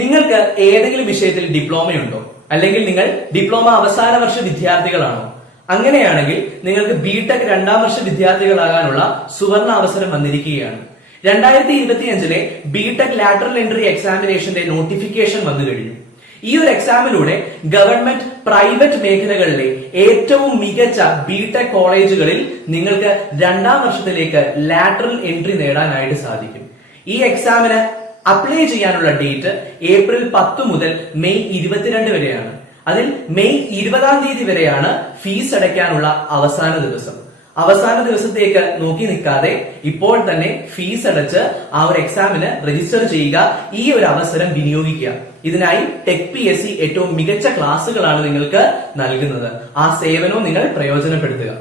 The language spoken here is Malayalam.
നിങ്ങൾക്ക് ഏതെങ്കിലും വിഷയത്തിൽ ഡിപ്ലോമയുണ്ടോ? അല്ലെങ്കിൽ നിങ്ങൾ ഡിപ്ലോമ അവസാന വർഷ വിദ്യാർത്ഥികളാണോ? അങ്ങനെയാണെങ്കിൽ നിങ്ങൾക്ക് ബിടെക് രണ്ടാം വർഷ വിദ്യാർത്ഥികളാകാനുള്ള സുവർണ അവസരം വന്നിരിക്കുകയാണ്. 2025 ബിടെക് ലാറ്ററൽ എൻട്രി എക്സാമിനേഷന്റെ നോട്ടിഫിക്കേഷൻ വന്നു കഴിഞ്ഞു. ഈ ഒരു എക്സാമിലൂടെ ഗവൺമെന്റ് പ്രൈവറ്റ് മേഖലകളിലെ ഏറ്റവും മികച്ച ബിടെക് കോളേജുകളിൽ നിങ്ങൾക്ക് രണ്ടാം വർഷത്തിലേക്ക് ലാറ്ററൽ എൻട്രി നേടാനായിട്ട് സാധിക്കും. ഈ എക്സാമിന് അപ്ലൈ ചെയ്യാനുള്ള ഡേറ്റ് ഏപ്രിൽ 10 മുതൽ മെയ് 22 വരെയാണ്. അതിൽ മെയ് 20-ാം തീയതി വരെയാണ് ഫീസ് അടയ്ക്കാനുള്ള അവസാന ദിവസം. അവസാന ദിവസത്തേക്ക് നോക്കി നിൽക്കാതെ ഇപ്പോൾ തന്നെ ഫീസ് അടച്ച് ആ ഒരു എക്സാമിന് രജിസ്റ്റർ ചെയ്യുക. ഈ ഒരു അവസരം വിനിയോഗിക്കുക. ഇതിനായി ടെക് PSC ഏറ്റവും മികച്ച ക്ലാസുകളാണ് നിങ്ങൾക്ക് നൽകുന്നത്. ആ സേവനവും നിങ്ങൾ പ്രയോജനപ്പെടുത്തുക.